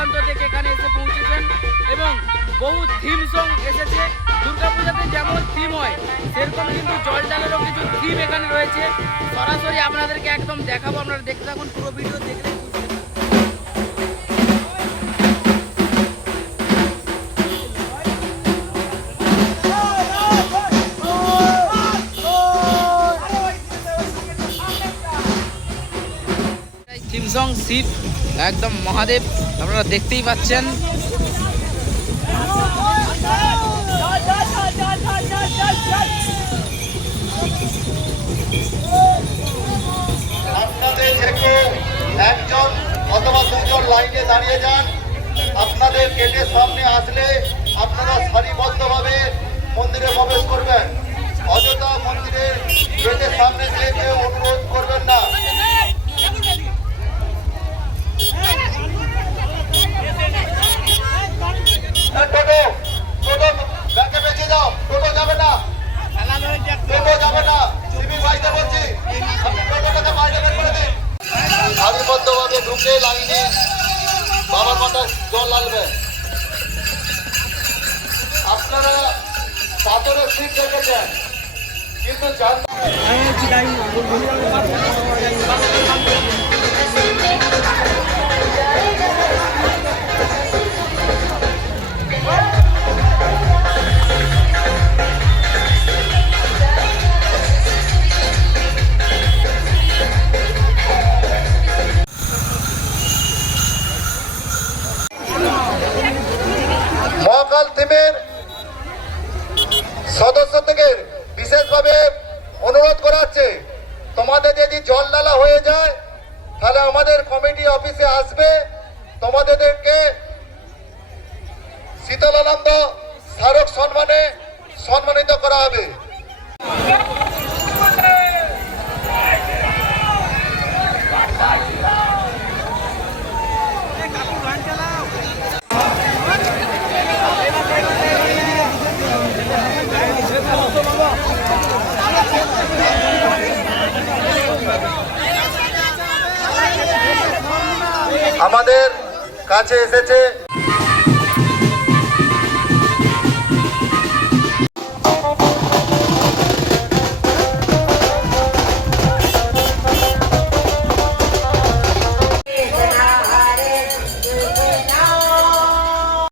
দূরান্ত থেকে এখানে এসে পৌঁছেছেন এবং বহু থিম সং এসেছে। দুর্গাপূজাতে যেমন থিম হয় সেরকম কিন্তু জল ঢালেরও কিছু থিম এখানে রয়েছে। সরাসরি আপনাদেরকে একদম দেখাবো, আপনারা দেখতে থাকুন, পুরো ভিডিও দেখলেই থিম সং শিব একদম মহাদেব আপনারা দেখতেই পাচ্ছেন। আপনাদের থেকে একজন অথবা দুজন লাইনে দাঁড়িয়ে যান। আপনাদের গেটের সামনে আসলে আপনারা সারিবদ্ধভাবে মন্দিরে প্রবেশ করবেন। অযথা মন্দিরের গেটের সামনে যে কেউ অনুরোধ করবেন না। টোটো টোটো ব্যাকে বেঁচে যাও, টোটো যাবে না, টোটো যাবে না। সিভিক ভাইতে বলছি আপনি টোটোটাকে বাইরে বের করে দিন। সারিবদ্ধভাবে ঢুকে লাইনে বাবার মাথায় জল লাগবে। আপনারা পাথরের সিট দেখেছেন কিন্তু মহাকাল থিমের সদস্যদের বিশেষভাবে অনুরোধ করা হচ্ছে, তোমাদের যদি জল ঢালা হয়ে যায় তাহলে আমাদের কমিটি অফিসে আসবে, তোমাদেরকে শীতলানন্দ স্মারক সম্মানে সম্মানিত করা হবে। আমাদের কাছে এসেছে